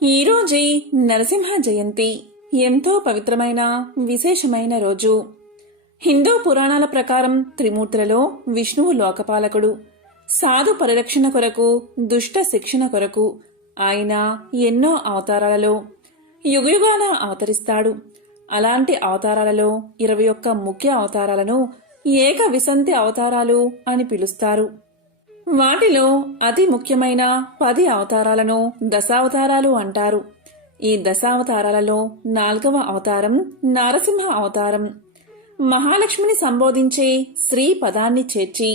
ఈరోజే నరసింహ జయంతి. ఎంతో పవిత్రమైన విశేషమైన రోజు. హిందూ పురాణాల ప్రకారం త్రిమూర్తులలో విష్ణువు లోకపాలకుడు. సాధు పరిరక్షణ కొరకు, దుష్ట శిక్షణ కొరకు ఆయన ఎన్నో అవతారాలలో యుగయుగాల అవతరిస్తాడు. అలాంటి అవతారాలలో 21 ముఖ్య అవతారాలను ఏక విశంతి అవతారాలు అని పిలుస్తారు. వాటిలో అతి ముఖ్యమైన 10 అవతారాలను దశావతారాలు అంటారు. ఈ దశావతారాలలో 4వ అవతారం నారసింహ అవతారం. మహాలక్ష్మిని సంబోధించే శ్రీ పదాన్ని చేర్చి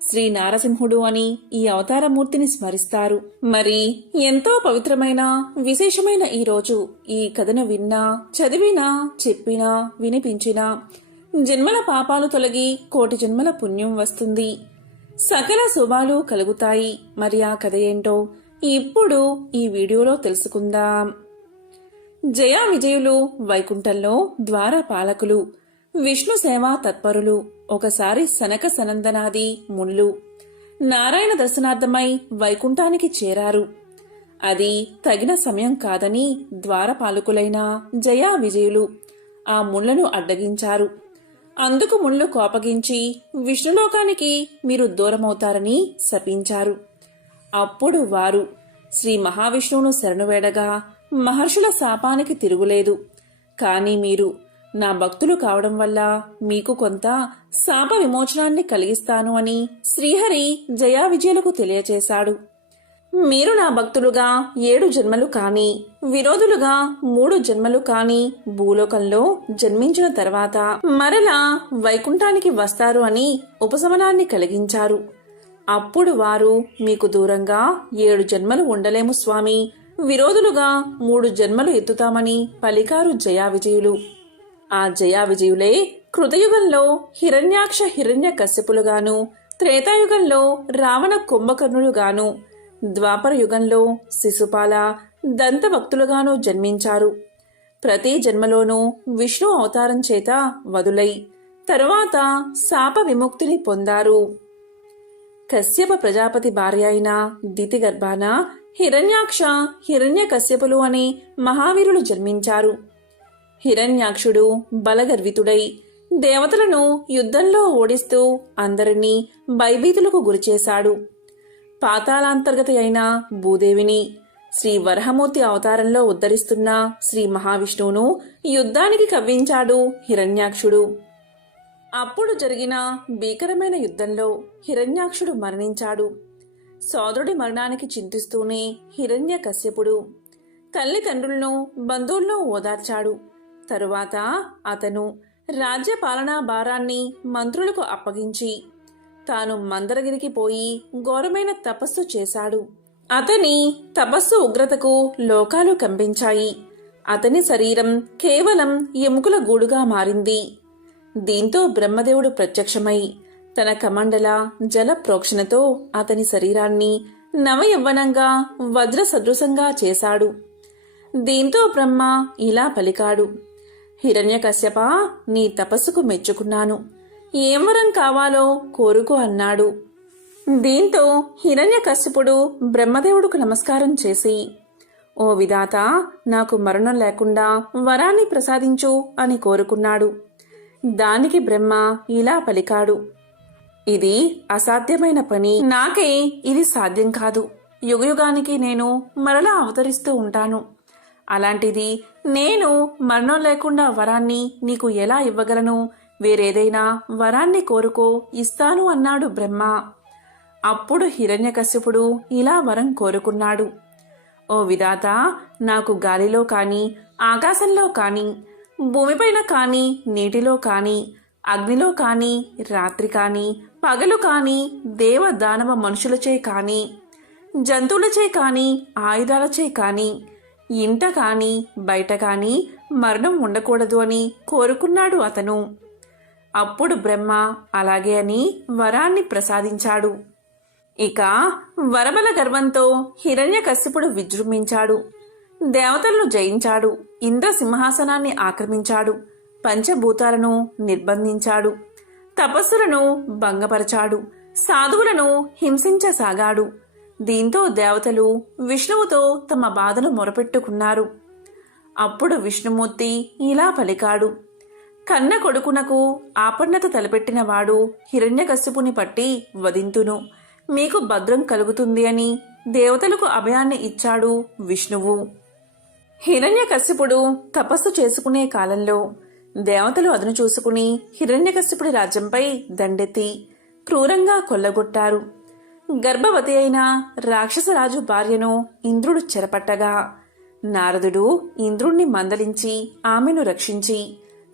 శ్రీ నారసింహుడు అని ఈ అవతారమూర్తిని స్మరిస్తారు. మరి ఎంతో పవిత్రమైన విశేషమైన ఈ రోజు ఈ కథను విన్నా, చదివినా, చెప్పినా, వినిపించినా జన్మల పాపాలు తొలగి కోటి జన్మల పుణ్యం వస్తుంది. సకల శుభాలు కలుగుతాయి. మరి ఆ కథ ఏంటో ఇప్పుడు ఈ వీడియోలో తెలుసుకుందాం. జయా విజయులు వైకుంఠంలో ద్వారపాలకులు, విష్ణు సేవా తత్పరులు. ఒకసారి సనక సనందనాది మునులు నారాయణ దర్శనార్థమై వైకుంఠానికి చేరారు. అది తగిన సమయం కాదని ద్వారపాలకులైన జయా విజయులు ఆ ముళ్లను అడ్డగించారు. అందుకు ముళ్ళు కోపగించి విష్ణులోకానికి మీరు దూరమవుతారని శపించారు. అప్పుడు వారు శ్రీ మహావిష్ణువును శరణువేడగా మహర్షుల శాపానికి తిరుగులేదు. కాని మీరు నా భక్తులు కావడం వల్ల మీకు కొంత శాప విమోచనాన్ని కలిగిస్తాను అని శ్రీహరి జయా విజయులకు తెలియచేశాడు. మీరు నా భక్తులుగా 7 జన్మలు కాని, విరోధులుగా 3 జన్మలు కాని భూలోకంలో జన్మించిన తర్వాత మరలా వైకుంఠానికి వస్తారు అని ఉపశమనాన్ని కలిగించారు. అప్పుడు వారు మీకు దూరంగా 7 జన్మలు ఉండలేము స్వామి, విరోధులుగా 3 జన్మలు ఎత్తుతామని పలికారు జయా విజయులు. ఆ జయా విజయులే కృతయుగంలో హిరణ్యాక్ష హిరణ్య కశ్యపులుగాను, త్రేతాయుగంలో రావణ కుంభకర్ణులుగాను, ద్వాపర యుగంలో శిశుపాల దంతభక్తులుగాను జన్మించారు. ప్రతి జన్మలోనూ విష్ణు అవతారం చేత వదులై తరువాత శాప విముక్తిని పొందారు. కశ్యప ప్రజాపతి భార్య అయిన దితి గర్భాన హిరణ్యాక్ష హిరణ్య కశ్యపులు అనే మహావీరులు జన్మించారు. హిరణ్యాక్షుడు బలగర్వితుడై దేవతలను యుద్ధంలో ఓడిస్తూ అందరినీ భయభీతులకు గురిచేశాడు. పాతాళాంతర్గత అయిన భూదేవిని శ్రీ వరహమూర్తి అవతారంలో ఉద్ధరిస్తున్న శ్రీ మహావిష్ణువును యుద్ధానికి కవ్వించాడు హిరణ్యాక్షుడు. అప్పుడు జరిగిన భీకరమైన యుద్ధంలో హిరణ్యాక్షుడు మరణించాడు. సోదరుడి మరణానికి చింతిస్తూనే హిరణ్య కశ్యపుడు తల్లిదండ్రులను బంధువులను ఓదార్చాడు. తరువాత అతను రాజ్య పాలనా భారాన్ని మంత్రులకు అప్పగించి తాను మందరగిరికి పోయి ఘోరమైన తపస్సు చేశాడు. అతని తపస్సు ఉగ్రతకు లోకాలు కంపించాయి. అతని శరీరం కేవలం ఎముకల గూడుగా మారింది. దీంతో బ్రహ్మదేవుడు ప్రత్యక్షమై తన కమండల జల ప్రోక్షణతో అతని శరీరాన్ని నవయవ్వనంగా వజ్ర సదృశంగా చేశాడు. దీంతో బ్రహ్మ ఇలా పలికాడు, హిరణ్యకశ్యప, నీ తపస్సుకు మెచ్చుకున్నాను. ఏం వరం కావాలో కోరుకో అన్నాడు. దీంతో హిరణ్యకశ్యపుడు బ్రహ్మదేవుడుకు నమస్కారం చేసి, ఓ విధాత, నాకు మరణం లేకుండా వరాన్ని ప్రసాదించు అని కోరుకున్నాడు. దానికి బ్రహ్మ ఇలా పలికాడు, ఇది అసాధ్యమైన పని. నాకే ఇది సాధ్యం కాదు. యుగయుగానికి నేను మరలా అవతరిస్తూ ఉంటాను. అలాంటిది నేను మరణం లేకుండా వరాన్ని నీకు ఎలా ఇవ్వగలను? వేరేదైనా వరాన్ని కోరుకో, ఇస్తాను అన్నాడు బ్రహ్మ. అప్పుడు హిరణ్యకశ్యపుడు ఇలా వరం కోరుకున్నాడు, ఓ విధాత, నాకు గాలిలో కాని, ఆకాశంలో కాని, భూమిపైన కాని, నీటిలో కాని, అగ్నిలో కాని, రాత్రి కాని, పగలు కాని, దేవ దానవ మనుషులచే కాని, జంతువులచే కాని, ఆయుధాలచే కాని, ఇంట కాని బయట కాని మరణం ఉండకూడదు అని కోరుకున్నాడు అతను. అప్పుడు బ్రహ్మ అలాగే అని వరాన్ని ప్రసాదించాడు. ఇక వరబల గర్వంతో హిరణ్యకశ్యపుడు విజృంభించాడు. దేవతలను జయించాడు. ఇంద్ర సింహాసనాన్ని ఆక్రమించాడు. పంచభూతాలను నిర్బంధించాడు. తపస్సులను భంగపరచాడు. సాధువులను హింసించసాగాడు. దీంతో దేవతలు విష్ణువుతో తమ బాధను మొరపెట్టుకున్నారు. అప్పుడు విష్ణుమూర్తి ఇలా పలికాడు: కన్న కొడుకునకు ఆపన్నత తలపెట్టినవాడు హిరణ్యకశిపుని పట్టి వధింతును, మీకు భద్రం కలుగుతుంది అని దేవతలకు అభయాన్ని ఇచ్చాడు విష్ణువు. హిరణ్యకశిపుడు తపస్సు చేసుకునే కాలంలో దేవతలు అదును చూసుకుని హిరణ్యకశిపుడి రాజ్యంపై దండెత్తి క్రూరంగా కొల్లగొట్టారు. గర్భవతి అయిన రాక్షసరాజు భార్యను ఇంద్రుడు చెరపట్టగా నారదుడు ఇంద్రుణ్ణి మందలించి ఆమెను రక్షించి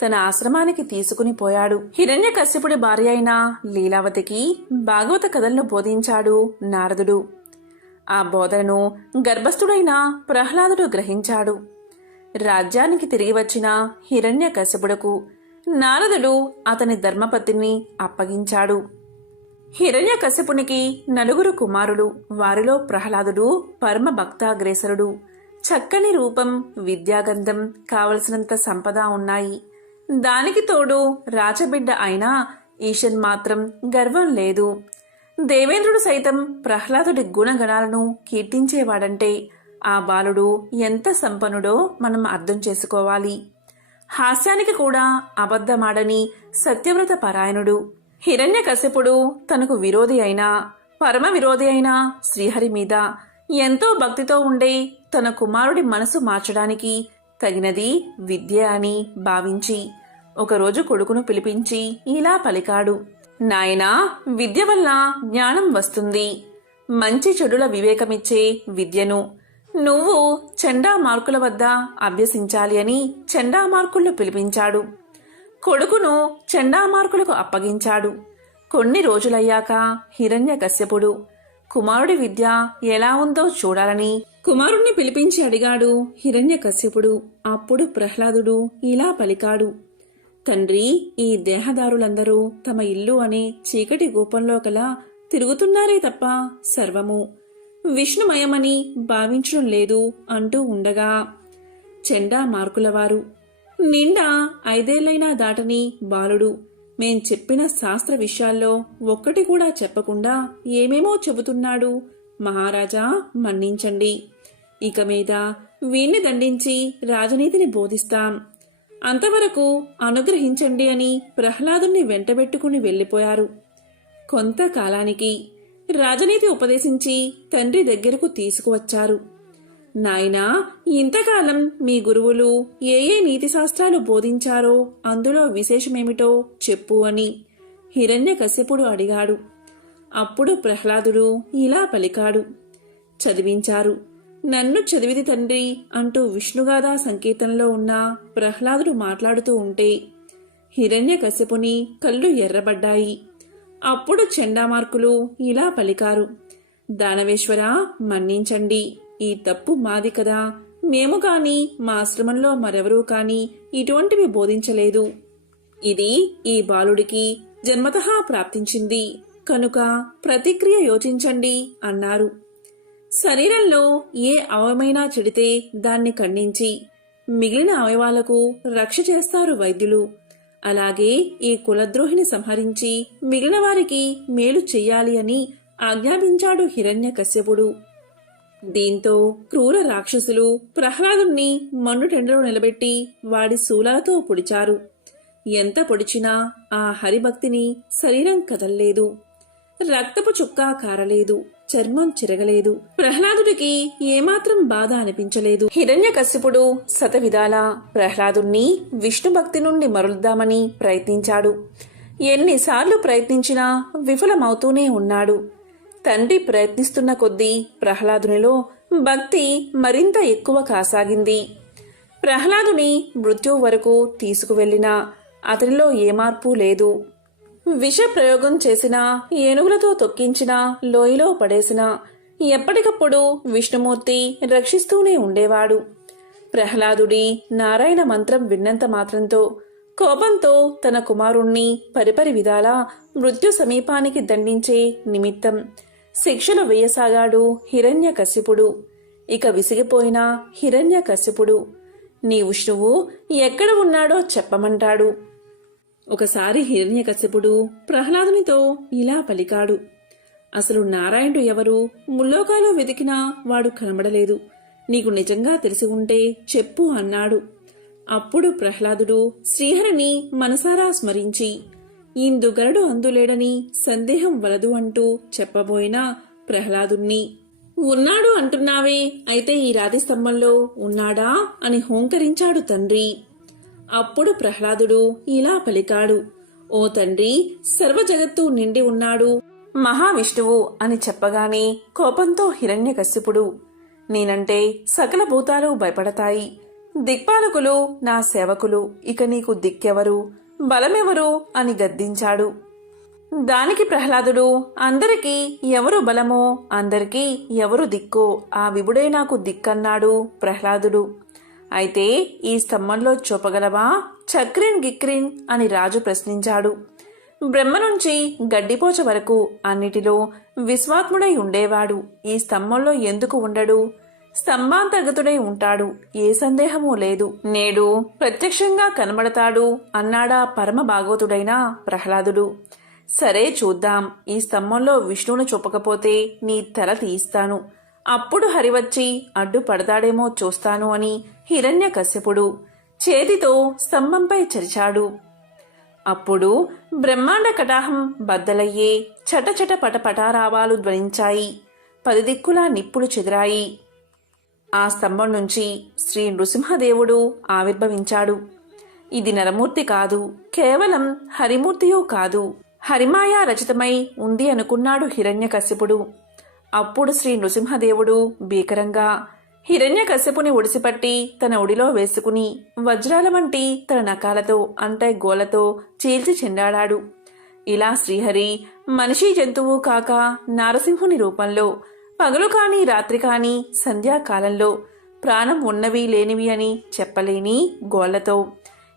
తన ఆశ్రమానికి తీసుకుని పోయాడు. హిరణ్యకశ్యపుడి భార్య అయిన లీలావతికి భాగవత కథలను బోధించాడు నారదుడు. ఆ బోధనను గర్భస్థుడైన ప్రహ్లాదుడు గ్రహించాడు. రాజ్యానికి తిరిగి వచ్చిన హిరణ్యకశ్యపుడుకు నారదుడు అతని ధర్మపత్నిని అప్పగించాడు. హిరణ్యకశ్యపునికి 4 కుమారులు. వారిలో ప్రహ్లాదుడు పరమ భక్తాగ్రేసరుడు. చక్కని రూపం, విద్యాగంధం, కావలసినంత సంపద ఉన్నాయి. దానికి తోడు రాచబిడ్డ అయిన ఈశన్ మాత్రం గర్వం లేదు. దేవేంద్రుడు సైతం ప్రహ్లాదుడి గుణగణాలను కీర్తించేవాడంటే ఆ బాలుడు ఎంత సంపన్నుడో మనం అర్థం చేసుకోవాలి. హాస్యానికి కూడా అబద్ధమాడని సత్యవ్రత పరాయణుడు. హిరణ్యకశిపుడు తనకు విరోధి అయినా పరమ విరోధి అయిన శ్రీహరి మీద ఎంతో భక్తితో ఉండే తన కుమారుడి మనసు మార్చడానికి తగినది విద్య అని భావించి ఒకరోజు కొడుకును పిలిపించి ఇలా పలికాడు: నాయనా, విద్య వల్ల జ్ఞానం వస్తుంది. మంచి చెడుల వివేకమిచ్చే విద్యను నువ్వు చండామార్కుల వద్ద అభ్యసించాలి అని చండామార్కులను పిలిపించాడు. కొడుకును చండామార్కులకు అప్పగించాడు. కొన్ని రోజులయ్యాక హిరణ్యకశ్యపుడు కుమారుడి విద్య ఎలా ఉందో చూడాలని కుమారుణ్ణి పిలిపించి అడిగాడు హిరణ్యకశ్యపుడు. అప్పుడు ప్రహ్లాదుడు ఇలా పలికాడు: తండ్రి, ఈ దేహదారులందరూ తమ ఇల్లు అనే చీకటి గోపంలో కల తిరుగుతున్నారే తప్ప సర్వము విష్ణుమయమని భావించడం లేదు అంటూ ఉండగా చెండా మార్కులవారు నిండా 5 ఏళ్లైనా దాటని బాలుడు మేం చెప్పిన శాస్త్ర విషయాల్లో ఒక్కటి కూడా చెప్పకుండా ఏమేమో చెబుతున్నాడు. మహారాజా, మన్నించండి. ఇక మీద వీణ్ణి దండించి రాజనీతిని బోధిస్తాం. అంతవరకు అనుగ్రహించండి అని ప్రహ్లాదుని వెంటబెట్టుకుని వెళ్లిపోయారు. కొంతకాలానికి రాజనీతి ఉపదేశించి తండ్రి దగ్గరకు తీసుకువచ్చారు. నాయనా, ఇంతకాలం మీ గురువులు ఏ ఏ నీతి శాస్త్రాలు బోధించారో అందులో విశేషమేమిటో చెప్పు అని హిరణ్యకశ్యపుడు అడిగాడు. అప్పుడు ప్రహ్లాదుడు ఇలా పలికాడు: చదివించారు. నన్ను చదివిది తండ్రి అంటూ విష్ణుగాథా సంకీర్తనలో ఉన్న ప్రహ్లాదుడు మాట్లాడుతూ ఉంటే హిరణ్యకశ్యపుని కళ్ళు ఎర్రబడ్డాయి. అప్పుడు చండామార్కులు ఇలా పలికారు: దానవేశ్వరా, మన్నించండి. ఈ తప్పు మాది కదా. మేము కాని మా ఆశ్రమంలో మరెవరూ కాని ఇటువంటివి బోధించలేదు. ఇది ఈ బాలుడికి జన్మతః ప్రాప్తించింది కనుక ప్రతిక్రియ యోచించండి అన్నారు. శరీరంలో ఏ అవయమైనా చెడితే దాన్ని ఖండించి మిగిలిన అవయవాలకు రక్ష చేస్తారు వైద్యులు. అలాగే ఈ కులద్రోహిని సంహరించి మిగిలిన వారికి మేలు చెయ్యాలి అని ఆజ్ఞాపించాడు హిరణ్యకశ్యపుడు. దీంతో క్రూర రాక్షసులు ప్రహ్లాదుణ్ణి మన్నుటెండలో నిలబెట్టి వాడి శూలాలతో పొడిచారు. ఎంత పొడిచినా ఆ హరిభక్తిని శరీరం కదల్లేదు. రక్తపు చుక్కా కారలేదు. చర్మం చిరగలేదు. ప్రహ్లాదుడికి ఏమాత్రం బాధ అనిపించలేదు. హిరణ్యకశ్యపుడు శతవిధాలా ప్రహ్లాదుణ్ణి విష్ణుభక్తి నుండి మరలుద్దామని ప్రయత్నించాడు. ఎన్నిసార్లు ప్రయత్నించినా విఫలమవుతూనే ఉన్నాడు. తండ్రి ప్రయత్నిస్తున్న కొద్దీ ప్రహ్లాదునిలో భక్తి మరింత ఎక్కువ కాసాగింది. ప్రహ్లాదుని మృత్యువు వరకు తీసుకువెళ్లినా అతనిలో ఏ మార్పు లేదు. విష ప్రయోగం చేసినా, ఏనుగులతో తొక్కించినా, లోయలో పడేసినా ఎప్పటికప్పుడు విష్ణుమూర్తి రక్షిస్తూనే ఉండేవాడు. ప్రహ్లాదుడి నారాయణ మంత్రం విన్నంత మాత్రంతో కోపంతో తన కుమారుణ్ణి పరిపరి విధాలా మృత్యు సమీపానికి దండించే నిమిత్తం శిక్షలు వేయసాగాడు హిరణ్యకశ్యపుడు. ఇక విసిగిపోయిన హిరణ్యకశ్యపుడు నీ విష్ణువు ఎక్కడ ఉన్నాడో చెప్పమంటాడు. ఒకసారి హిరణ్యకశ్యపుడు ప్రహ్లాదునితో ఇలా పలికాడు: అసలు నారాయణుడు ఎవరు? ముల్లోకాలో వెతికినా వాడు కనబడలేదు. నీకు నిజంగా తెలిసి ఉంటే చెప్పు అన్నాడు. అప్పుడు ప్రహ్లాదుడు శ్రీహరిని మనసారా స్మరించి ఇందుగలడు అందులేడని సందేహం వలదు అంటూ చెప్పబోయినా ప్రహ్లాదుణ్ణి ఉన్నాడు అంటున్నావే, అయితే ఈ రాతి స్తంభంలో ఉన్నాడా అని హోంకరించాడు తండ్రి. అప్పుడు ప్రహ్లాదుడు ఇలా పలికాడు, ఓ తండ్రి, సర్వ జగత్తు నిండి ఉన్నాడు మహావిష్ణువు అని చెప్పగానే కోపంతో హిరణ్యకశిపుడు, నేనంటే సకల భూతాలు భయపడతాయి. దిక్పాలకులు నా సేవకులు, ఇక నీకు దిక్కెవరు, బలమెవరు అని గద్దించాడు. దానికి ప్రహ్లాదుడు, అందరికీ ఎవరు బలమో అందరికీ ఎవరు దిక్కో ఆ విభుడే నాకు దిక్కన్నాడు ప్రహ్లాదుడు. అయితే ఈ స్తంభంలో చూపగలవా చక్రిన్ గిక్రిన్ అని రాజు ప్రశ్నించాడు. బ్రహ్మ నుంచి గడ్డిపోచ వరకు అన్నిటిలో విశ్వాత్ముడై ఉండేవాడు ఈ స్తంభంలో ఎందుకు ఉండడు? స్తంభాంతర్గతుడై ఉంటాడు, ఏ సందేహమూ లేదు. నేడు ప్రత్యక్షంగా కనబడతాడు అన్నాడా పరమ భాగవతుడైన ప్రహ్లాదుడు. సరే చూద్దాం, ఈ స్తంభంలో విష్ణువును చూపకపోతే నీ తల తీయిస్తాను, అప్పుడు హరివచ్చి అడ్డుపడతాడేమో చూస్తాను అని హిరణ్యకశ్యపుడు చేతితో స్తంభంపై చరిచాడు. అప్పుడు బ్రహ్మాండ కటాహం బద్దలయ్యే చటచట పటపటారావాలు ధ్వనించాయి. 10 దిక్కులా నిప్పులు చెదిరాయి. ఆ స్తంభం నుంచి శ్రీ నృసింహదేవుడు ఆవిర్భవించాడు. ఇది నరమూర్తి కాదు, కేవలం హరిమూర్తియో కాదు, హరిమాయా రచితమై ఉంది అనుకున్నాడు హిరణ్యకశ్యపుడు. అప్పుడు శ్రీ నృసింహదేవుడు భీకరంగా హిరణ్యకశ్యపుని ఒడిసిపట్టి తన ఒడిలో వేసుకుని వజ్రాల వంటి తన నకాలతో అంటే గోలతో చీల్చి చెండాడాడు. ఇలా శ్రీహరి మనిషి జంతువు కాక నారసింహుని రూపంలో పగలు కాని రాత్రి కాని సంధ్యాకాలంలో ప్రాణం ఉన్నవి లేనివి అని చెప్పలేని గోళ్లతో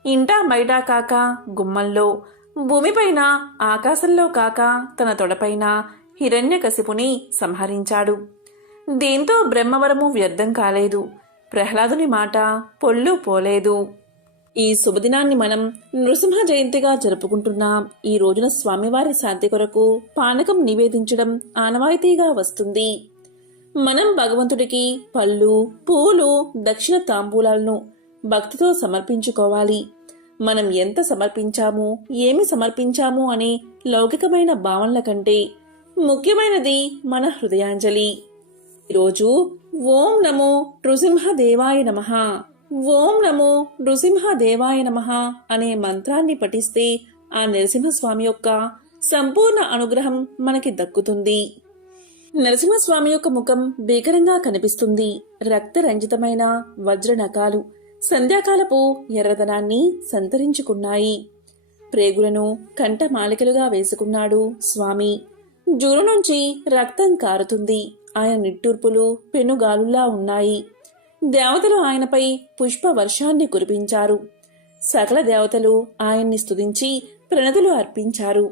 ఇంటా బయటా కాక గుమ్మంలో భూమిపైన ఆకాశంలో కాక తన తొడపైన హిరణ్యకశిపుని సంహరించాడు. దీంతో బ్రహ్మవరము వ్యర్థం కాలేదు, ప్రహ్లాదుని మాట పొల్లు పోలేదు. ఈ శుభదినాన్ని మనం నృసింహ జయంతిగా జరుపుకుంటున్నాం. ఈ రోజున స్వామివారి శాంతి కొరకు పానకం నివేదించడం ఆనవాయితీగా వస్తుంది. మనం భగవంతుడికి పళ్ళు, పూలు, దక్షిణ తాంబూలాలను భక్తితో సమర్పించుకోవాలి. మనం ఎంత సమర్పించాము, ఏమి సమర్పించాము అనే లౌకికమైన భావనల కంటే ముఖ్యమైనది మన హృదయాంజలి. ఈరోజు ఓం నమో నృసింహదేవాయ నమః, ఓం నమో నృసింహదేవాయ నమః అనే మంత్రాన్ని పఠిస్తే ఆ నరసింహస్వామి యొక్క సంపూర్ణ అనుగ్రహం మనకి దక్కుతుంది. నరసింహస్వామి యొక్క ముఖం భీకరంగా కనిపిస్తుంది. రక్తరంజితమైన వజ్ర నకాలు సంధ్యాకాలపు ఎర్రదనాన్ని సంతరించుకున్నాయి. ప్రేగులను కంఠమాలికలుగా వేసుకున్నాడు స్వామి. జూరు నుంచి రక్తం కారుతుంది. ఆయన నిట్టూర్పులు పెనుగాలుల్లా ఉన్నాయి. దేవతలు ఆయనపై పుష్ప వర్షాన్ని కురిపించారు. సకల దేవతలు ఆయన్ని స్తుతించి ప్రణతులు అర్పించారు.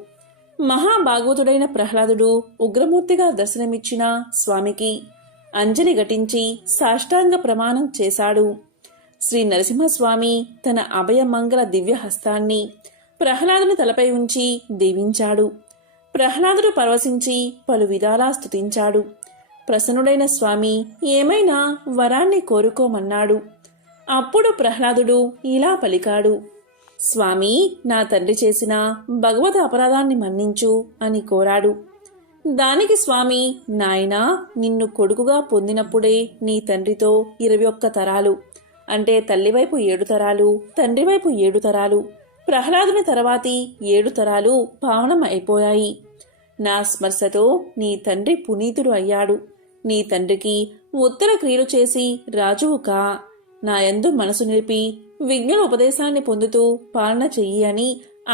మహాభాగవతుడైన ప్రహ్లాదుడు ఉగ్రమూర్తిగా దర్శనమిచ్చిన స్వామికి అంజలి ఘటించి సాష్టాంగ ప్రమాణం చేశాడు. శ్రీ నరసింహస్వామి తన అభయమంగళ దివ్య హస్తాన్ని ప్రహ్లాదుని తలపై ఉంచి దీవించాడు. ప్రహ్లాదుడు పరవశించి పలు విధాలా స్తుతించాడు. ప్రసన్నుడైన స్వామి ఏమైనా వరాన్ని కోరుకోమన్నాడు. అప్పుడు ప్రహ్లాదుడు ఇలా పలికాడు, స్వామి, నా తండ్రి చేసిన భగవద్ అపరాధాన్ని మన్నించు అని కోరాడు. దానికి స్వామి, నాయనా, నిన్ను కొడుకుగా పొందినప్పుడే నీ తండ్రితో 21 తరాలు అంటే తల్లివైపు 7 తరాలు, తండ్రివైపు 7 తరాలు, ప్రహ్లాదుని తర్వాతి 7 తరాలు పావనం అయిపోయాయి. నా స్మర్శతో నీ తండ్రి పునీతుడు అయ్యాడు. నీ తండ్రికి ఉత్తర క్రియలు చేసి రాజువు కా, నాయందు మనసు నిలిపి విజ్ఞాన ఉపదేశాన్ని పొందుతూ పాలన చెయ్యి అని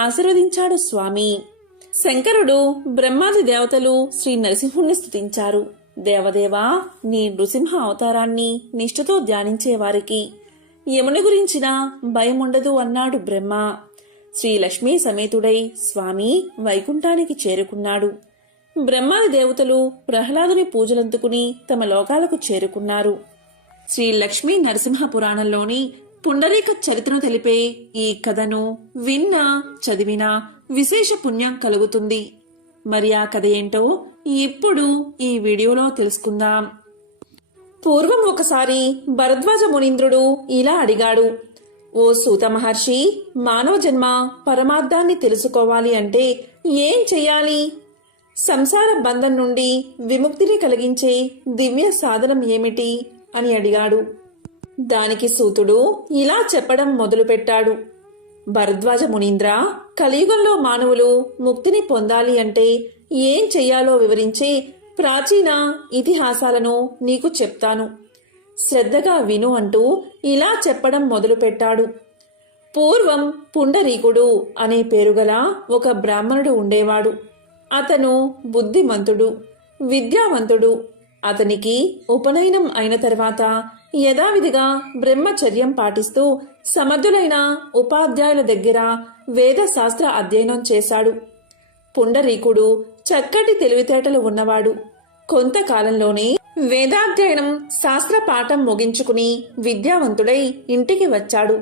ఆశీర్వదించాడు స్వామి. శంకరుడు, బ్రహ్మాది దేవతలు శ్రీ నరసింహుణ్ణి స్తుతించారు. దేవదేవా, నీ నృసింహ అవతారాన్ని నిష్ఠతో ధ్యానించేవారికి యముని గురించిన భయం ఉండదు అన్నాడు బ్రహ్మ. శ్రీ లక్ష్మీ సమేతుడై స్వామి వైకుంఠానికి చేరుకున్నాడు. బ్రహ్మాది దేవతలు ప్రహ్లాదుని పూజలందుకుని తమ లోకాలకు చేరుకున్నారు. శ్రీ లక్ష్మీ నరసింహ పురాణంలోని పుండరీక చరిత్రను తెలిపే ఈ కథను విన్నా చదివినా విశేష పుణ్యం కలుగుతుంది. మరి ఆ కథ ఏంటో ఇప్పుడు ఈ వీడియోలో తెలుసుకుందాం. పూర్వం ఒకసారి భరద్వాజ మునీంద్రుడు ఇలా అడిగాడు, ఓ సూత మహర్షి, మానవ జన్మ పరమార్థాన్ని తెలుసుకోవాలి అంటే ఏం చెయ్యాలి? సంసార బంధం నుండి విముక్తిని కలిగించే దివ్య సాధనం ఏమిటి అని అడిగాడు. దానికి సూతుడు ఇలా చెప్పడం మొదలుపెట్టాడు. భరద్వాజ మునీంద్ర, కలియుగంలో మానవులు ముక్తిని పొందాలి అంటే ఏం చెయ్యాలో వివరించి ప్రాచీన ఇతిహాసాలను నీకు చెప్తాను. శ్రద్ధగా విను అంటూ ఇలా చెప్పడం మొదలుపెట్టాడు. పూర్వం పుండరీకుడు అనే పేరుగల ఒక బ్రాహ్మణుడు ఉండేవాడు. అతను బుద్ధిమంతుడు, విద్యావంతుడు. అతనికి ఉపనయనం అయిన తర్వాత యథావిధిగా బ్రహ్మచర్యం పాటిస్తూ సమర్థులైన ఉపాధ్యాయుల దగ్గర వేద శాస్త్ర అధ్యయనం చేశాడు. పుండరీకుడు చక్కటి తెలివితేటలు ఉన్నవాడు. కొంతకాలంలోనే వేదాధ్యయనం శాస్త్ర పాఠం ముగించుకుని విద్యావంతుడై ఇంటికి వచ్చాడు.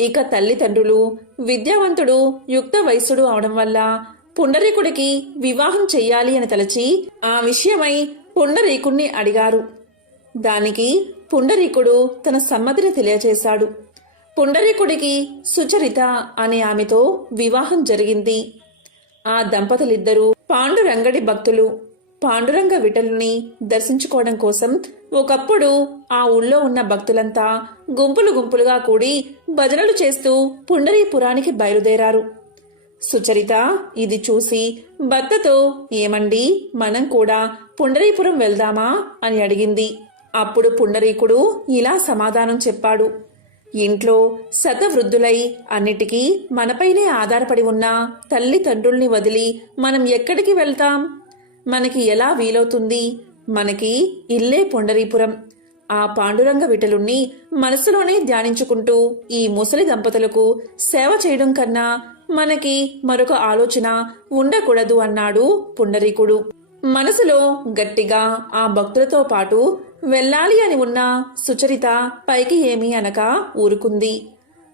ఇక తల్లిదండ్రులు విద్యావంతుడు యుక్త వయస్సుడు అవడం వల్ల పుండరీకుడికి వివాహం చెయ్యాలి అని తలచి ఆ విషయమై పుండరీకుణ్ణి అడిగారు. దానికి పుండరీకుడు తన సమ్మతిని తెలియచేశాడు. పుండరీకుడికి సుచరిత అనే ఆమెతో వివాహం జరిగింది. ఆ దంపతులిద్దరూ పాండురంగడి భక్తులు. పాండురంగ విఠలుని దర్శించుకోవడం కోసం ఒకప్పుడు ఆ ఊళ్ళో ఉన్న భక్తులంతా గుంపులు గుంపులుగా కూడి భజనలు చేస్తూ పుండరీపురానికి బయలుదేరారు. సుచరిత ఇది చూసి భర్తతో, ఏమండి, మనం కూడా పుండరీపురం వెళ్దామా అని అడిగింది. అప్పుడు పుండరీకుడు ఇలా సమాధానం చెప్పాడు. ఇంట్లో శతవృద్ధులై అన్నిటికీ మనపైనే ఆధారపడి ఉన్న తల్లిదండ్రుల్ని వదిలి మనం ఎక్కడికి వెళ్తాం? మనకి ఎలా వీలవుతుంది? మనకి ఇల్లే పుండరీపురం. ఆ పాండురంగ విఠలుణ్ణి మనసులోనే ధ్యానించుకుంటూ ఈ ముసలి దంపతులకు సేవ చేయడం కన్నా మనకి మరొక ఆలోచన ఉండకూడదు అన్నాడు పుండరీకుడు. మనసులో గట్టిగా ఆ భక్తులతో పాటు వెళ్ళాలి అని ఉన్న సుచరిత పైకి ఏమీ అనక ఊరుకుంది.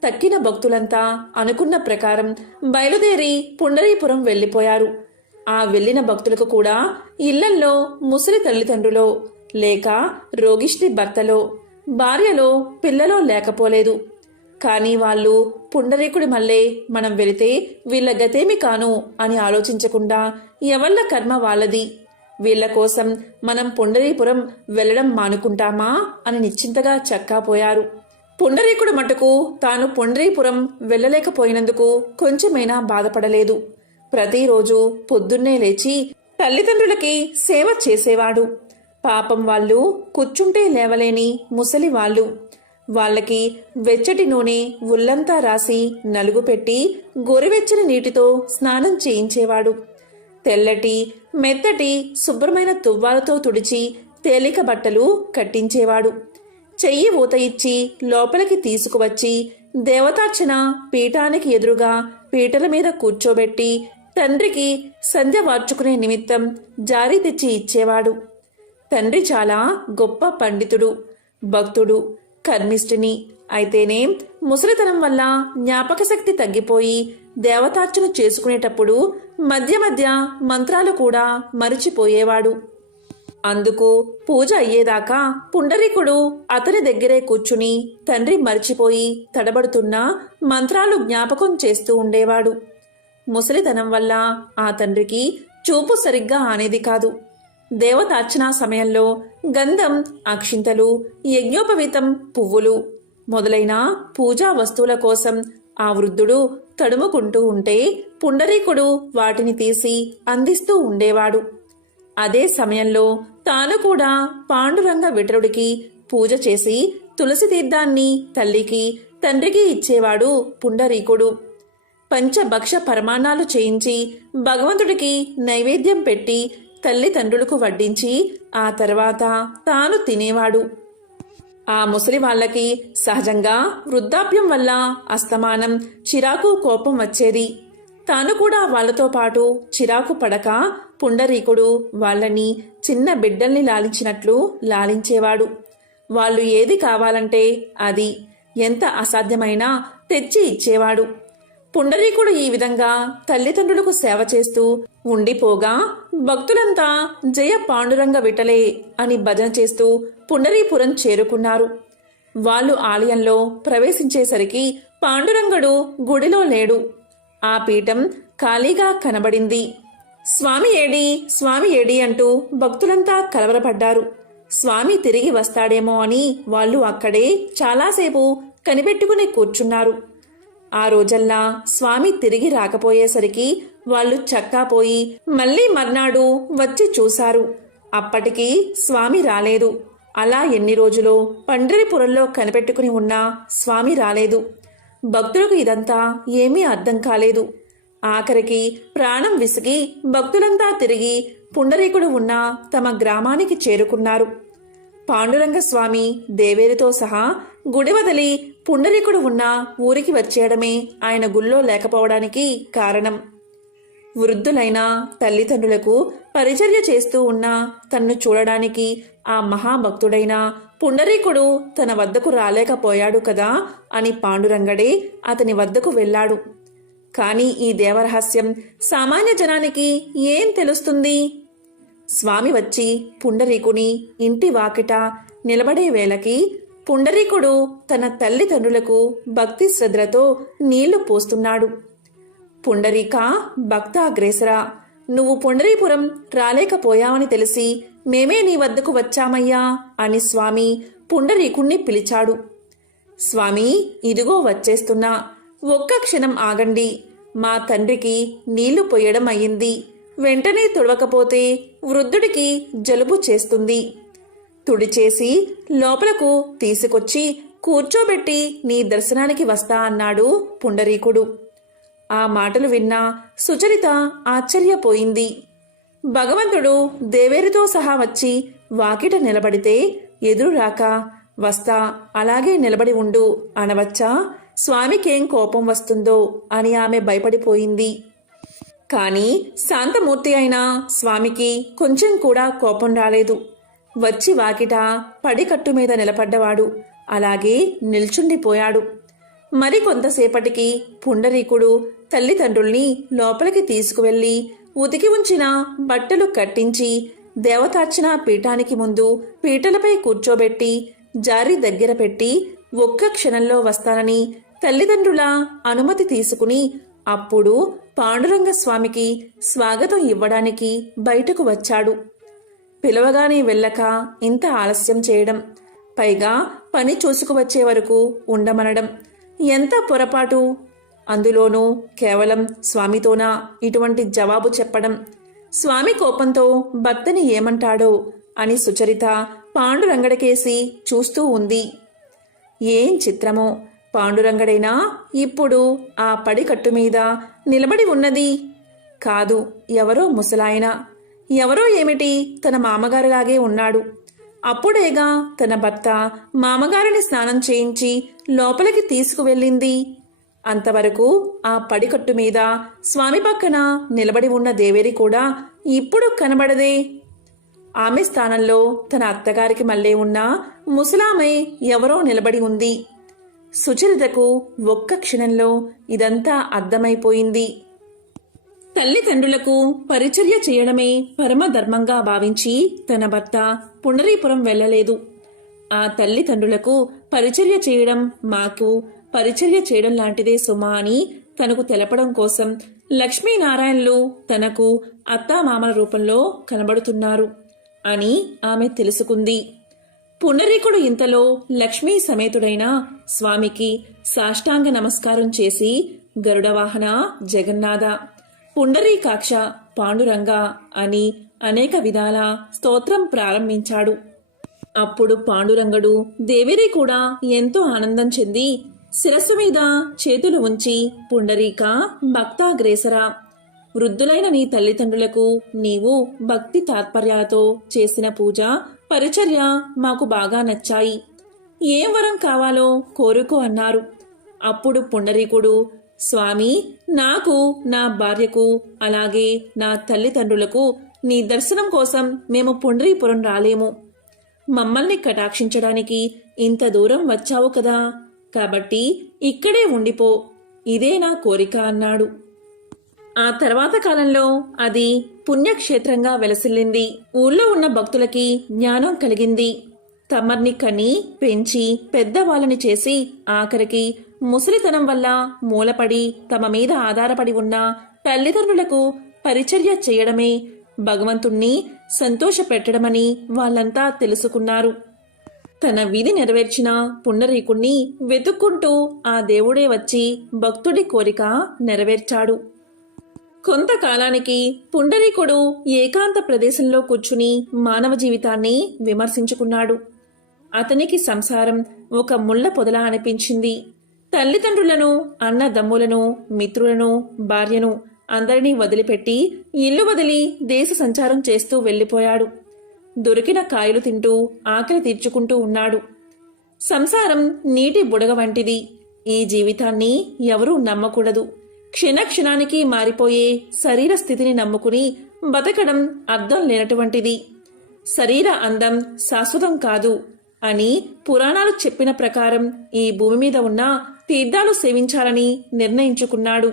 తక్కిన భక్తులంతా అనుకున్న ప్రకారం బయలుదేరి పుండరీపురం వెళ్లిపోయారు. ఆ వెళ్లిన భక్తులకు కూడా ఇళ్లల్లో ముసలి తల్లిదండ్రులో లేక రోగిష్టి భర్తలో భార్యలో పిల్లలో లేకపోలేదు. కాని వాళ్ళు పుండరీకుడి మళ్ళే మనం వెళితే వీళ్ల గతేమి కాను అని ఆలోచించకుండా ఎవళ్ళ కర్మ వాళ్ళది, వీళ్ల కోసం మనం పుండరీపురం వెళ్లడం మానుకుంటామా అని నిశ్చింతగా చక్కాపోయారు. పుండరీకుడు మటుకు తాను పుండరీపురం వెళ్లలేకపోయినందుకు కొంచెమైనా బాధపడలేదు. ప్రతిరోజు పొద్దున్నే లేచి తల్లిదండ్రులకి సేవ చేసేవాడు. పాపం వాళ్ళు కూర్చుంటే లేవలేని ముసలి వాళ్ళు. వాళ్ళకి వెచ్చటి నూనె ఉల్లంతా రాసి నలుగు పెట్టి గోరువెచ్చని నీటితో స్నానం చేయించేవాడు. తెల్లటి మెత్తటి శుభ్రమైన తువ్వాలతో తుడిచి తేలిక బట్టలు కట్టించేవాడు. చెయ్యి ఊత ఇచ్చి లోపలికి తీసుకువచ్చి దేవతార్చన పీఠానికి ఎదురుగా పీటల మీద కూర్చోబెట్టి తండ్రికి సంధ్య వార్చుకునే నిమిత్తం జారీ తెచ్చి ఇచ్చేవాడు. తండ్రి చాలా గొప్ప పండితుడు, భక్తుడు, కర్మిష్ఠిని. అయితేనే ముసలితనం వల్ల జ్ఞాపక శక్తి తగ్గిపోయి దేవతార్చన చేసుకునేటప్పుడు మధ్య మధ్య మంత్రాలు కూడా మరిచిపోయేవాడు. అందుకు పూజ అయ్యేదాకా పుండరీకుడు అతని దగ్గరే కూర్చుని తండ్రి మరిచిపోయి తడబడుతున్న మంత్రాలు జ్ఞాపకం చేస్తూ ఉండేవాడు. ముసలితనం వల్ల ఆ తండ్రికి చూపు సరిగ్గా ఆనేది కాదు. దేవతార్చనా సమయంలో గంధం, అక్షింతలు, యజ్ఞోపవీతం, పువ్వులు మొదలైన పూజా వస్తువుల కోసం ఆ వృద్ధుడు తడుముకుంటూ ఉంటే పుండరీకుడు వాటిని తీసి అందిస్తూ ఉండేవాడు. అదే సమయంలో తాను కూడా పాండురంగ విఠలుడికి పూజ చేసి తులసి తీర్థాన్ని తల్లికి తండ్రికి ఇచ్చేవాడు పుండరీకుడు. పంచభక్ష పరమాణాలు చేయించి భగవంతుడికి నైవేద్యం పెట్టి తల్లిదండ్రులకు వడ్డించి ఆ తర్వాత తాను తినేవాడు. ఆ ముసలి వాళ్ళకి సహజంగా వృద్ధాప్యం వల్ల అస్తమానం చిరాకు, కోపం వచ్చేది. తాను కూడా వాళ్లతో పాటు చిరాకు పడక పుండరీకుడు వాళ్ళని చిన్న బిడ్డల్ని లాలించినట్లు లాలించేవాడు. వాళ్ళు ఏది కావాలంటే అది ఎంత అసాధ్యమైనా తెచ్చి ఇచ్చేవాడు. పుండరీకుడు ఈ విధంగా తల్లిదండ్రులకు సేవ చేస్తూ ఉండిపోగా భక్తులంతా జయ పాండురంగ విఠలే అని భజన చేస్తూ పుండరీపురం చేరుకున్నారు. వాళ్ళు ఆలయంలో ప్రవేశించేసరికి పాండురంగడు గుడిలో లేడు. ఆ పీఠం ఖాళీగా కనబడింది. స్వామి ఏడి, స్వామి ఏడి అంటూ భక్తులంతా కలవరపడ్డారు. స్వామి తిరిగి వస్తాడేమో అని వాళ్ళు అక్కడే చాలాసేపు కనిపెట్టుకుని కూర్చున్నారు. ఆ రోజల్లా స్వామి తిరిగి రాకపోయేసరికి వాళ్ళు చక్కాపోయి మళ్ళీ మర్నాడు వచ్చి చూశారు. అప్పటికి స్వామి రాలేదు. అలా ఎన్ని రోజులో పండరిపురంలో కనిపెట్టుకుని ఉన్నా స్వామి రాలేదు. భక్తులకు ఇదంతా ఏమీ అర్థం కాలేదు. ఆఖరికి ప్రాణం విసిగి భక్తులంతా తిరిగి పుండరీకుడు ఉన్న తమ గ్రామానికి చేరుకున్నారు. పాండురంగ స్వామి దేవేరితో సహా గుడి వదిలి పుండరీకుడు ఉన్న ఊరికి వచ్చేయడమే ఆయన గుళ్ళో లేకపోవడానికి కారణం. వృద్ధులైన తల్లిదండ్రులకు పరిచర్య చేస్తూ ఉన్న తన్ను చూడడానికి ఆ మహాభక్తుడైన పుండరీకుడు తన వద్దకు రాలేకపోయాడు కదా అని పాండురంగడే అతని వద్దకు వెళ్ళాడు. కాని ఈ దేవరహస్యం సామాన్య జనానికి ఏం తెలుస్తుంది? స్వామి వచ్చి పుండరీకుని ఇంటి వాకిట నిలబడే వేళకి పుండరీకుడు తన తల్లిదండ్రులకు భక్తి శ్రద్ధలతో నీళ్లు పోస్తున్నాడు. పుండరీక భక్తాగ్రేసరా, నువ్వు పుండరీపురం రాలేకపోయావని తెలిసి మేమే నీ వద్దకు వచ్చామయ్యా అని స్వామి పుండరీకుణ్ణి పిలిచాడు. స్వామి, ఇదిగో వచ్చేస్తున్నా, ఒక్క క్షణం ఆగండి. మా తండ్రికి నీళ్లు పొయ్యడం అయ్యింది. వెంటనే తుడవకపోతే వృద్ధుడికి జలుబు చేస్తుంది. తుడిచేసి లోపలకు తీసుకొచ్చి కూర్చోబెట్టి నీ దర్శనానికి వస్తా అన్నాడు పుండరీకుడు. ఆ మాటలు విన్న సుచరిత ఆశ్చర్యపోయింది. భగవంతుడు దేవేరితో సహా వచ్చి వాకిట నిలబడితే ఎదురు రాక వస్తా, అలాగే నిలబడి ఉండు అనవచ్చా? స్వామికేం కోపం వస్తుందో అని ఆమె భయపడిపోయింది. కాని శాంతమూర్తి అయిన స్వామికి కొంచెం కూడా కోపం రాలేదు. వచ్చి వాకిట పడికట్టు మీద నిలబడ్డవాడు అలాగే నిల్చుండిపోయాడు. మరి కొంతసేపటికి పుండరీకుడు తల్లిదండ్రుల్ని లోపలికి తీసుకువెళ్లి ఉతికి ఉంచిన బట్టలు కట్టించి దేవతార్చన పీఠానికి ముందు పీటలపై కూర్చోబెట్టి జారి దగ్గర పెట్టి ఒక్క క్షణంలో వస్తానని తల్లిదండ్రుల అనుమతి తీసుకుని అప్పుడు పాండురంగ స్వామికి స్వాగతం ఇవ్వడానికి బయటకు వచ్చాడు. పిలవగానే వెళ్ళక ఇంత ఆలస్యం చేయడం, పైగా పని చూసుకువచ్చే వరకు ఉండమనడం ఎంత పొరపాటు! అందులోనూ కేవలం స్వామితోనా ఇటువంటి జవాబు చెప్పడం? స్వామి కోపంతో భర్తని ఏమంటాడో అని సుచరిత పాండురంగడికేసి చూస్తూ ఉంది. ఏం చిత్రమో! పాండురంగడైనా ఇప్పుడు ఆ పడికట్టు మీద నిలబడి ఉన్నది కాదు, ఎవరో ముసలాయన. ఎవరో ఏమిటి, తన మామగారిలాగే ఉన్నాడు. అప్పుడేగా తన భర్త మామగారిని స్నానం చేయించి లోపలికి తీసుకువెళ్ళింది. అంతవరకు ఆ పడికట్టు మీద స్వామి పక్కన నిలబడి ఉన్న దేవేరి కూడా ఇప్పుడు కనబడదే. ఆమె స్థానంలో తన అత్తగారికి మళ్ళీ ఉన్న ముసలామె ఎవరో నిలబడి ఉంది. సుచరితకు ఒక్క క్షణంలో ఇదంతా అర్థమైపోయింది. తల్లిదండ్రులకు పరిచర్య చేయడమే పరమధర్మంగా భావించి తన భర్త పుండరీపురం వెళ్ళలేదు. ఆ తల్లిదండ్రులకు పరిచర్య చేయడం మాకు పరిచర్య చేయడం లాంటిదే సుమా అని తనకు తెలపడం కోసం లక్ష్మీనారాయణలు తనకు అత్తామామల రూపంలో కనబడుతున్నారు అని ఆమె తెలుసుకుంది. పుండరీకుడు ఇంతలో లక్ష్మీ సమేతుడైన స్వామికి సాష్టాంగ నమస్కారం చేసి గరుడవాహన జగన్నాథ, పుండరీకాక్ష, పాండురంగ అని అనేక విధాల స్తోత్రం ప్రారంభించాడు. అప్పుడు పాండురంగడు దేవేరి కూడా ఎంతో ఆనందం చెంది శిరస్సు మీద చేతులు ఉంచి పుండరీక భక్తాగ్రేసరా, వృద్ధులైన నీ తల్లిదండ్రులకు నీవు భక్తి తాత్పర్యాలతో చేసిన పూజ పరిచర్య మాకు బాగా నచ్చాయి. ఏం వరం కావాలో కోరుకో అన్నారు. అప్పుడు పుండరీకుడు, స్వామి, నాకు, నా భార్యకు, అలాగే నా తల్లిదండ్రులకు నీ దర్శనం కోసం మేము పుండరీపురం రాలేము. మమ్మల్ని కటాక్షించడానికి ఇంత దూరం వచ్చావు కదా, కాబట్టి ఇక్కడే ఉండిపో. ఇదే నా కోరిక అన్నాడు. ఆ తర్వాత కాలంలో అది పుణ్యక్షేత్రంగా వెలసిల్లింది. ఊళ్ళో ఉన్న భక్తులకి జ్ఞానం కలిగింది. తమర్ని కని పెంచి పెద్దవాళ్ళని చేసి ఆఖరికి ముసలితనం వల్ల మూలపడి తమ మీద ఆధారపడి ఉన్న తల్లిదండ్రులకు పరిచర్య చేయడమే భగవంతుణ్ణి సంతోషపెట్టడమని వాళ్ళంతా తెలుసుకున్నారు. తన విధి నెరవేర్చిన పుండరీకుణ్ణి వెతుక్కుంటూ ఆ దేవుడే వచ్చి భక్తుడి కోరిక నెరవేర్చాడు. కొంతకాలానికి పుండరీకుడు ఏకాంత ప్రదేశంలో కూర్చుని మానవ జీవితాన్ని విమర్శించుకున్నాడు. అతనికి సంసారం ఒక ముళ్ళ పొదలా అనిపించింది. తల్లిదండ్రులను, అన్నదమ్ములను, మిత్రులను, భార్యను అందరినీ వదిలిపెట్టి ఇల్లు వదిలి దేశ సంచారం చేస్తూ వెళ్లిపోయాడు. దొరికిన కాయలు తింటూ ఆకలి తీర్చుకుంటూ ఉన్నాడు. సంసారం నీటి బుడగ వంటిది. ఈ జీవితాన్ని ఎవరూ నమ్మకూడదు. క్షణక్షణానికి మారిపోయే శరీర స్థితిని నమ్ముకుని బతకడం అర్థం లేనటువంటిది. శరీర అందం శాశ్వతం కాదు అని పురాణాలు చెప్పిన ప్రకారం ఈ భూమి మీద ఉన్న తీర్థాలు సేవించాలని నిర్ణయించుకున్నాడు.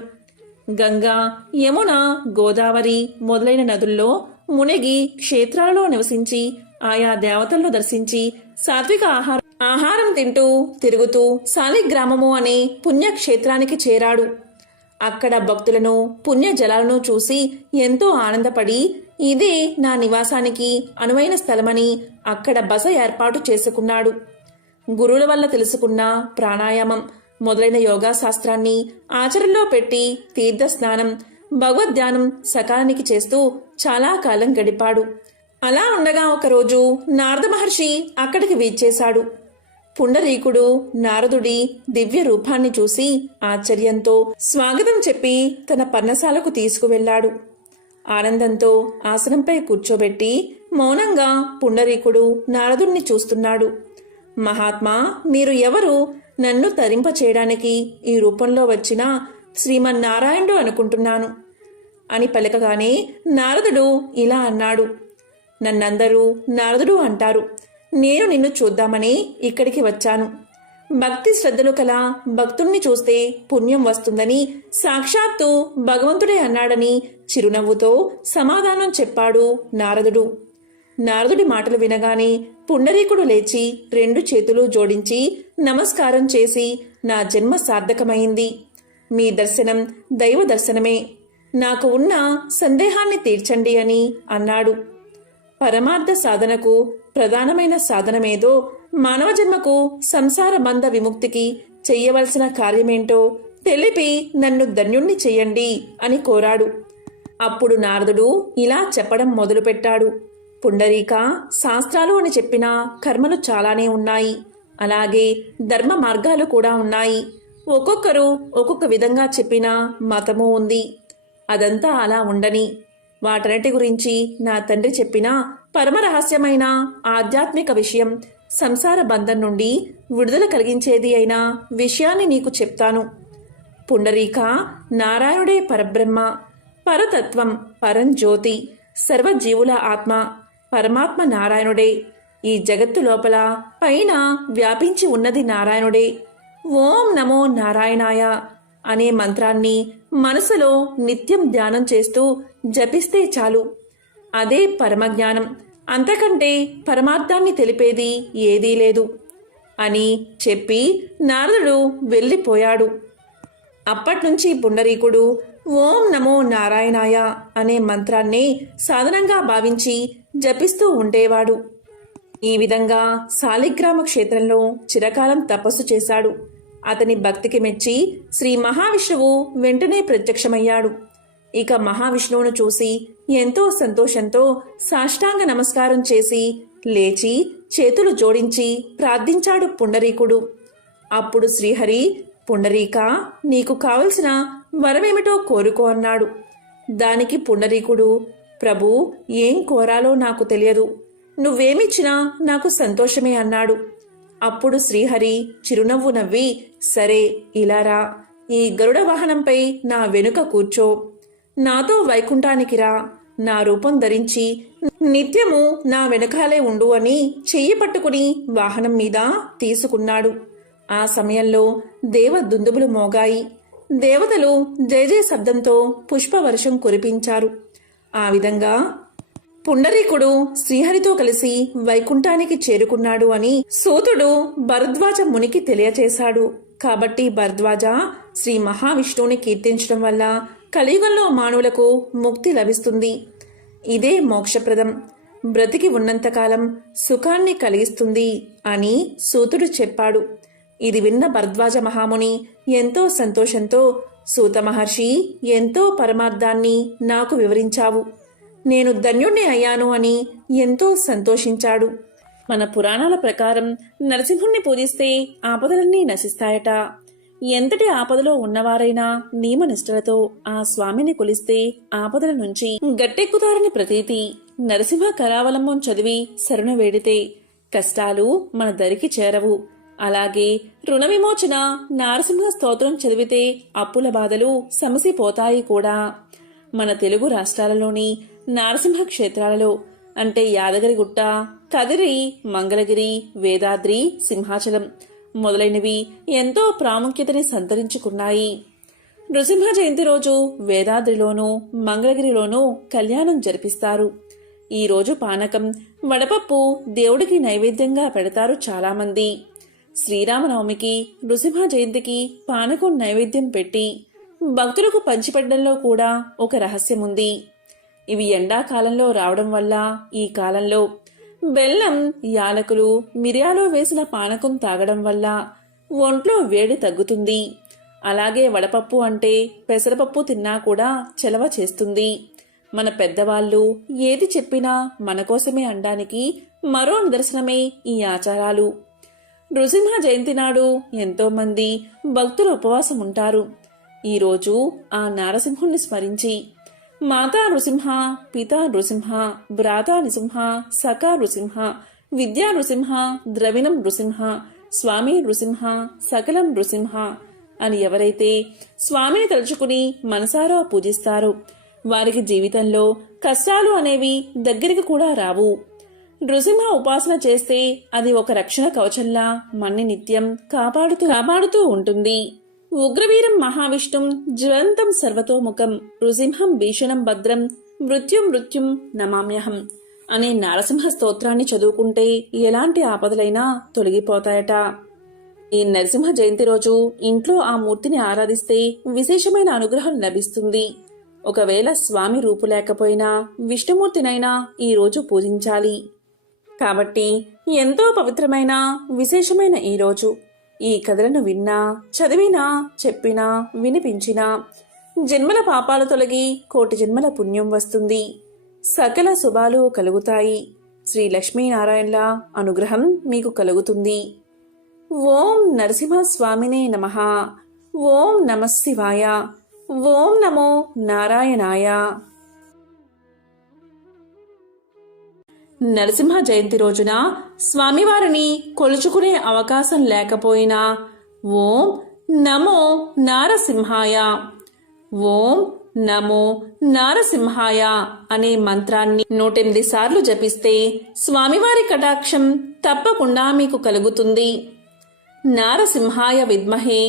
గంగా, యమున, గోదావరి మొదలైన నదుల్లో మునిగి క్షేత్రాలలో నివసించి ఆయా దేవతలను దర్శించి సాత్విక ఆహారం తింటూ తిరుగుతూ శాలిగ్రామము అనే పుణ్యక్షేత్రానికి చేరాడు. అక్కడ భక్తులను, పుణ్య జలాలను చూసి ఎంతో ఆనందపడి ఇదే నా నివాసానికి అనువైన స్థలమని అక్కడ బస ఏర్పాటు చేసుకున్నాడు. గురువుల వల్ల తెలుసుకున్న ప్రాణాయామం మొదలైన యోగా శాస్త్రాన్ని ఆచరణలో పెట్టి తీర్థస్నానం, భగవద్ధ్యానం సకాలానికి చేస్తూ చాలా కాలం గడిపాడు. అలా ఉండగా ఒకరోజు నారద మహర్షి అక్కడికి వీచేశాడు. పుండరీకుడు నారదుడి దివ్య రూపాన్ని చూసి ఆశ్చర్యంతో స్వాగతం చెప్పి తన పర్ణశాలకు తీసుకువెళ్లాడు. ఆనందంతో ఆసనంపై కూర్చోబెట్టి మౌనంగా పుండరీకుడు నారదుణ్ణి చూస్తున్నాడు. మహాత్మా, మీరు ఎవరు? నన్ను తరింప చేయడానికి ఈ రూపంలో వచ్చిన శ్రీమన్నారాయణుడు అనుకుంటున్నాను అని పలకగానే నారదుడు ఇలా అన్నాడు. నన్నందరూ నారదుడు అంటారు. నేను నిన్ను చూద్దామని ఇక్కడికి వచ్చాను. భక్తి శ్రద్ధలు కల భక్తుణ్ణి చూస్తే పుణ్యం వస్తుందని సాక్షాత్తు భగవంతుడే అన్నాడని చిరునవ్వుతో సమాధానం చెప్పాడు నారదుడు. నారదుడి మాటలు వినగానే పుండరీకుడు లేచి 2 చేతులు జోడించి నమస్కారం చేసి, నా జన్మ సార్థకమైంది. మీ దర్శనం దైవ దర్శనమే. నాకు ఉన్న సందేహాన్ని తీర్చండి అని అన్నాడు. పరమార్థ సాధనకు ప్రధానమైన సాధనమేదో, మానవ జన్మకు సంసార బంధ విముక్తికి చెయ్యవలసిన కార్యమేంటో తెలిపి నన్ను ధన్యుణ్ణి చెయ్యండి అని కోరాడు. అప్పుడు నారదుడు ఇలా చెప్పడం మొదలుపెట్టాడు. పుండరీక, శాస్త్రాలు అని చెప్పిన కర్మలు చాలానే ఉన్నాయి. అలాగే ధర్మ మార్గాలు కూడా ఉన్నాయి. ఒక్కొక్కరు ఒక్కొక్క విధంగా చెప్పిన మతము ఉంది. అదంతా అలా ఉండని, వాటన్నిటి గురించి నా తండ్రి చెప్పిన పరమ రహస్యమైన ఆధ్యాత్మిక విషయం, సంసార బంధం నుండి విడుదల కలిగించేది అయిన విషయాన్ని నీకు చెప్తాను. పుండరీక, నారాయణుడే పరబ్రహ్మ, పరతత్వం, పరంజ్యోతి, సర్వజీవుల ఆత్మ, పరమాత్మ నారాయణుడే. ఈ జగత్తు లోపల పైన వ్యాపించి ఉన్నది నారాయణుడే. ఓం నమో నారాయణాయ అనే మంత్రాన్ని మనసులో నిత్యం ధ్యానం చేస్తూ జపిస్తే చాలు. అదే పరమజ్ఞానం. అంతకంటే పరమార్థాన్ని తెలిపేది ఏదీ లేదు అని చెప్పి నారదుడు వెళ్ళిపోయాడు. అప్పట్నుంచి పుండరీకుడు ఓం నమో నారాయణాయ అనే మంత్రాన్ని సాధనంగా భావించి జపిస్తూ ఉండేవాడు. ఈ విధంగా శాలిగ్రామ క్షేత్రంలో చిరకాలం తపస్సు చేశాడు. అతని భక్తికి మెచ్చి శ్రీ మహావిష్ణువు వెంటనే ప్రత్యక్షమయ్యాడు. ఇక మహావిష్ణువును చూసి ఎంతో సంతోషంతో సాష్టాంగ నమస్కారం చేసి లేచి చేతులు జోడించి ప్రార్థించాడు పుండరీకుడు. అప్పుడు శ్రీహరి, పుండరీక, నీకు కావలసిన వరమేమిటో కోరుకో అన్నాడు. దానికి పుండరీకుడు, ప్రభు, ఏం కోరాలో నాకు తెలియదు. నువ్వేమిచ్చినా నాకు సంతోషమే అన్నాడు. అప్పుడు శ్రీహరి చిరునవ్వు నవ్వి, సరే ఇలా రా, ఈ గరుడ వాహనంపై నా వెనుక కూర్చో, నాతో వైకుంఠానికి రా, నా రూపం ధరించి నిత్యము నా వెనకాలే ఉండు అని చెయ్యి పట్టుకుని వాహనం మీద తీసుకున్నాడు. ఆ సమయంలో దేవ దుందుబులు మోగాయి. దేవతలు జయ జయ శబ్దంతో పుష్పవర్షం కురిపించారు. ఆ విధంగా పుండరీకుడు శ్రీహరితో కలిసి వైకుంఠానికి చేరుకున్నాడు అని సూతుడు భరద్వాజ మునికి తెలియచేశాడు. కాబట్టి భరద్వాజ శ్రీ మహావిష్ణువుని కీర్తించడం వల్ల కలియుగంలో మానవులకు ముక్తి లభిస్తుంది. ఇదే మోక్షప్రదం, బ్రతికి ఉన్నంతకాలం సుఖాన్ని కలిగిస్తుంది అని సూతుడు చెప్పాడు. ఇది విన్న భరద్వాజ మహాముని ఎంతో సంతోషంతో, సూత మహర్షి, ఎంతో పరమార్థాన్ని నాకు వివరించావు, నేను ధన్యుణ్ణి అయ్యాను అని ఎంతో సంతోషించాడు. మన పురాణాల ప్రకారం నరసింహుణ్ణి పూజిస్తే ఆపదలన్నీ నశిస్తాయట. ఎంతటి ఆపదలో ఉన్నవారైనా నియమనిష్టలతో ఆ స్వామిని కొలిస్తే ఆపదల నుంచి గట్టెక్కుతారని ప్రతీతి. నరసింహ కరావలంబం చదివి శరణ వేడితే కష్టాలు మన దరికి చేరవు. అలాగే రుణ విమోచన నారసింహ స్తోత్రం చదివితే అప్పుల బాధలు సమసిపోతాయి కూడా. మన తెలుగు రాష్ట్రాలలోని నారసింహ క్షేత్రాలలో అంటే యాదగిరిగుట్ట, కదిరి, మంగళగిరి, వేదాద్రి, సింహాచలం మొదలైనవి ఎంతో ప్రాముఖ్యతని సంతరించుకున్నాయి. నృసింహ జయంతి రోజు వేదాద్రిలోనూ మంగళగిరిలోనూ కళ్యాణం జరిపిస్తారు. ఈ రోజు పానకం, వడపప్పు దేవుడికి నైవేద్యంగా పెడతారు చాలామంది. శ్రీరామనవమికి, నృసింహ జయంతికి పానకం నైవేద్యం పెట్టి భక్తులకు పంచిపెట్టడంలో కూడా ఒక రహస్యముంది. ఇవి ఎండాకాలంలో రావడం వల్ల ఈ కాలంలో బెల్లం, యాలకులు, మిరియాలు వేసిన పానకం తాగడం వల్ల ఒంట్లో వేడి తగ్గుతుంది. అలాగే వడపప్పు అంటే పెసరపప్పు తిన్నా కూడా చలవ చేస్తుంది. మన పెద్దవాళ్ళు ఏది చెప్పినా మన కోసమే అనడానికి మరో నిదర్శనమే ఈ ఆచారాలు. నృసింహ జయంతి నాడు ఎంతో మంది భక్తులు ఉపవాసం ఉంటారు. ఈరోజు ఆ నారసింహుణ్ణి స్మరించి మాతా నృసింహ, పితా నృసింహ, భ్రాతా నృసింహ, సఖా నృసింహ, విద్యా నృసింహ, ద్రవిణం నృసింహ, స్వామి నృసింహ, సకలం నృసింహ అని ఎవరైతే స్వామిని తలుచుకుని మనసారా పూజిస్తారో వారికి జీవితంలో కష్టాలు అనేవి దగ్గరికి కూడా రావు. నృసింహ ఉపాసన చేస్తే అది ఒక రక్షణ కవచంలా మన్ని నిత్యం కాపాడుతూ ఉంటుంది. ఉగ్రవీరం మహావిష్ణుం జ్వలంతం సర్వతోముఖం నృసింహం భీషణం భద్రం మృత్యుం నమామ్యహం అనే నారసింహ స్తోత్రాన్ని చదువుకుంటే ఎలాంటి ఆపదలైనా తొలగిపోతాయట. ఈ నరసింహ జయంతి రోజు ఇంట్లో ఆ మూర్తిని ఆరాధిస్తే విశేషమైన అనుగ్రహం లభిస్తుంది. ఒకవేళ స్వామి రూపు లేకపోయినా విష్ణుమూర్తినైనా ఈ రోజు పూజించాలి. కాబట్టి ఎంతో పవిత్రమైన విశేషమైన ఈ రోజు ఈ కథలను విన్నా, చదివినా, చెప్పినా, వినిపించినా జన్మల పాపాలు తొలగి కోటి జన్మల పుణ్యం వస్తుంది. సకల శుభాలు కలుగుతాయి. శ్రీ లక్ష్మీనారాయణల అనుగ్రహం మీకు కలుగుతుంది. ఓం నరసింహస్వామినే నమః. ఓం నమః శివాయ. ఓం నమో నారాయణాయ. నరసింహ జయంతి రోజున స్వామివారిని కొలుచుకునే అవకాశం లేకపోయినా ఓం నమో నారసింహాయ, ఓం నమో నారసింహాయ అనే మంత్రాన్ని 108 సార్లు జపిస్తే స్వామివారి కటాక్షం తప్పకుండా మీకు కలుగుతుంది. నారసింహాయ విద్మహే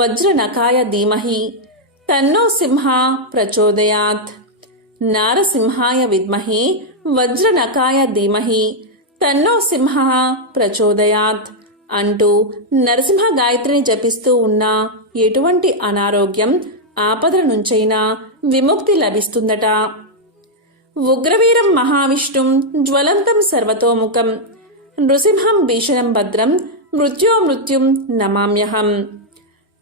వజ్రనకాయ ధీమహి తన్నో సింహ ప్రచోదయాత్. నారసింహాయ విద్మహే వజ్రనకాయ ధీమహి తన్నో సింహ ప్రచోదయాత్ అంటూ నరసింహ గాయత్రిని జపిస్తూ ఉన్న ఎటువంటి అనారోగ్యం, ఆపదల నుంచైనా విముక్తి లభిస్తుందట. ఉగ్రవీరం మహావిష్ణుం జ్వలంతం సర్వతోముఖం నృసింహం భీషణం భద్రం మృత్యుం నమామ్యహం.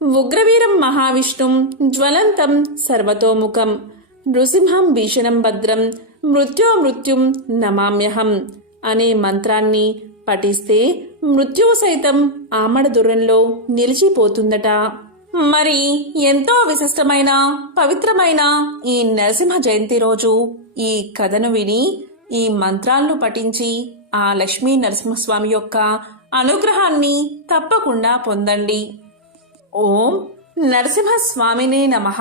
ఉగ్రవీరం మహావిష్ణుం జ్వలంతం సర్వతోముఖం నృసింహం భీషణం భద్రం మృత్యుం నమామ్యహం అనే మంత్రాన్ని పఠిస్తే మృత్యువు సైతం ఆమడ దూరంలో నిలిచిపోతుందట. మరి ఎంతో విశిష్టమైన పవిత్రమైన ఈ నరసింహ జయంతి రోజు ఈ కథను విని ఈ మంత్రాలను పఠించి ఆ లక్ష్మీ నరసింహస్వామి యొక్క అనుగ్రహాన్ని తప్పకుండా పొందండి. ఓం నరసింహస్వామినే నమః.